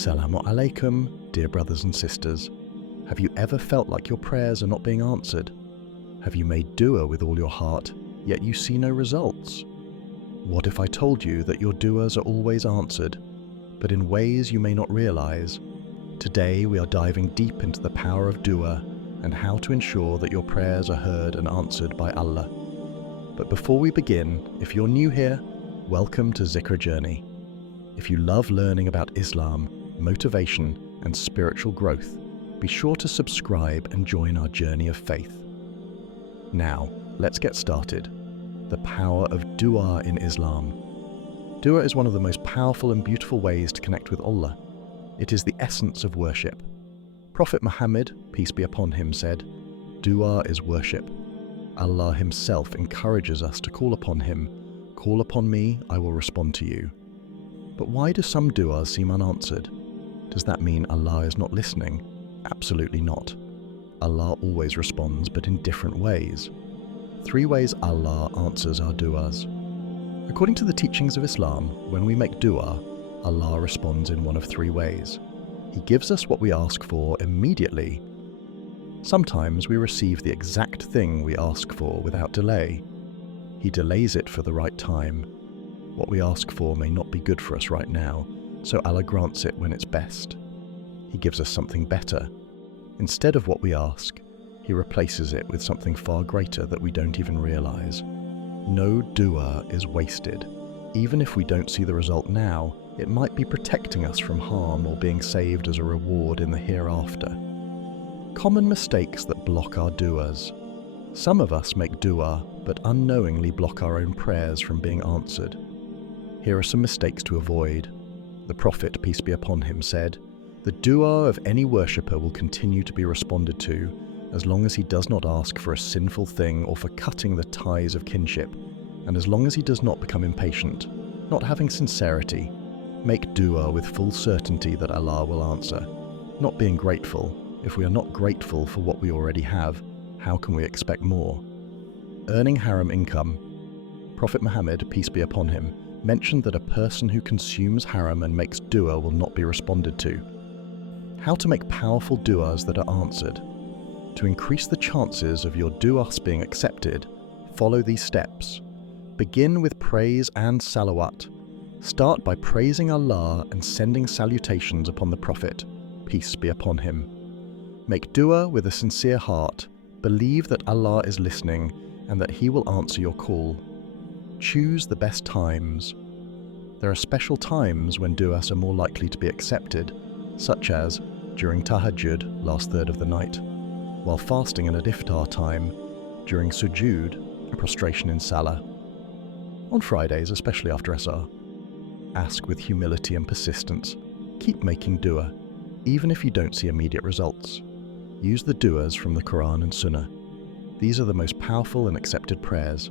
Assalamu alaikum, dear brothers and sisters. Have you ever felt like your prayers are not being answered? Have you made dua with all your heart, yet you see no results? What if I told you that your duas are always answered, but in ways you may not realize? Today we are diving deep into the power of dua and how to ensure that your prayers are heard and answered by Allah. But before we begin, if you're new here, welcome to ZikrJourney. If you love learning about Islam, motivation, and spiritual growth, be sure to subscribe and join our journey of faith. Now, let's get started. The power of dua in Islam. Dua is one of the most powerful and beautiful ways to connect with Allah. It is the essence of worship. Prophet Muhammad, peace be upon him, said, "Dua is worship." Allah himself encourages us to call upon him. "Call upon me, I will respond to you." But why do some duas seem unanswered? Does that mean Allah is not listening? Absolutely not. Allah always responds, but in different ways. 3 ways Allah answers our duas. According to the teachings of Islam, when we make dua, Allah responds in one of 3 ways. He gives us what we ask for immediately. Sometimes we receive the exact thing we ask for without delay. He delays it for the right time. What we ask for may not be good for us right now, so Allah grants it when it's best. He gives us something better. Instead of what we ask, He replaces it with something far greater that we don't even realize. No dua is wasted. Even if we don't see the result now, it might be protecting us from harm or being saved as a reward in the hereafter. Common mistakes that block our duas. Some of us make dua, but unknowingly block our own prayers from being answered. Here are some mistakes to avoid. The Prophet, peace be upon him, said, "The dua of any worshipper will continue to be responded to as long as he does not ask for a sinful thing or for cutting the ties of kinship, and as long as he does not become impatient, not having sincerity. Make dua with full certainty that Allah will answer, not being grateful. If we are not grateful for what we already have, how can we expect more?" Earning haram income. Prophet Muhammad, peace be upon him, mentioned that a person who consumes haram and makes dua will not be responded to. How to make powerful duas that are answered. To increase the chances of your duas being accepted, follow these steps. Begin with praise and salawat. Start by praising Allah and sending salutations upon the Prophet, peace be upon him. Make dua with a sincere heart. Believe that Allah is listening and that He will answer your call. Choose the best times. There are special times when duas are more likely to be accepted, such as during tahajjud, last third of the night, while fasting and at iftar time, during sujood, prostration in salah, on Fridays, especially after Asr. Ask with humility and persistence. Keep making dua, even if you don't see immediate results. Use the duas from the Quran and Sunnah. These are the most powerful and accepted prayers.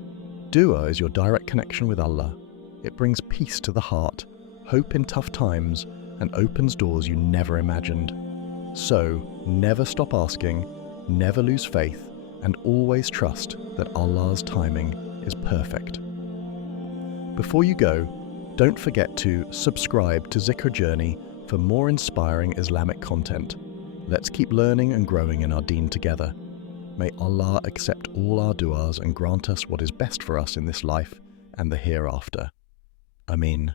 Dua is your direct connection with Allah. It brings peace to the heart, hope in tough times, and opens doors you never imagined. So, never stop asking, never lose faith, and always trust that Allah's timing is perfect. Before you go, don't forget to subscribe to ZikrJourney for more inspiring Islamic content. Let's keep learning and growing in our deen together. May Allah accept all our duas and grant us what is best for us in this life and the hereafter. Amin.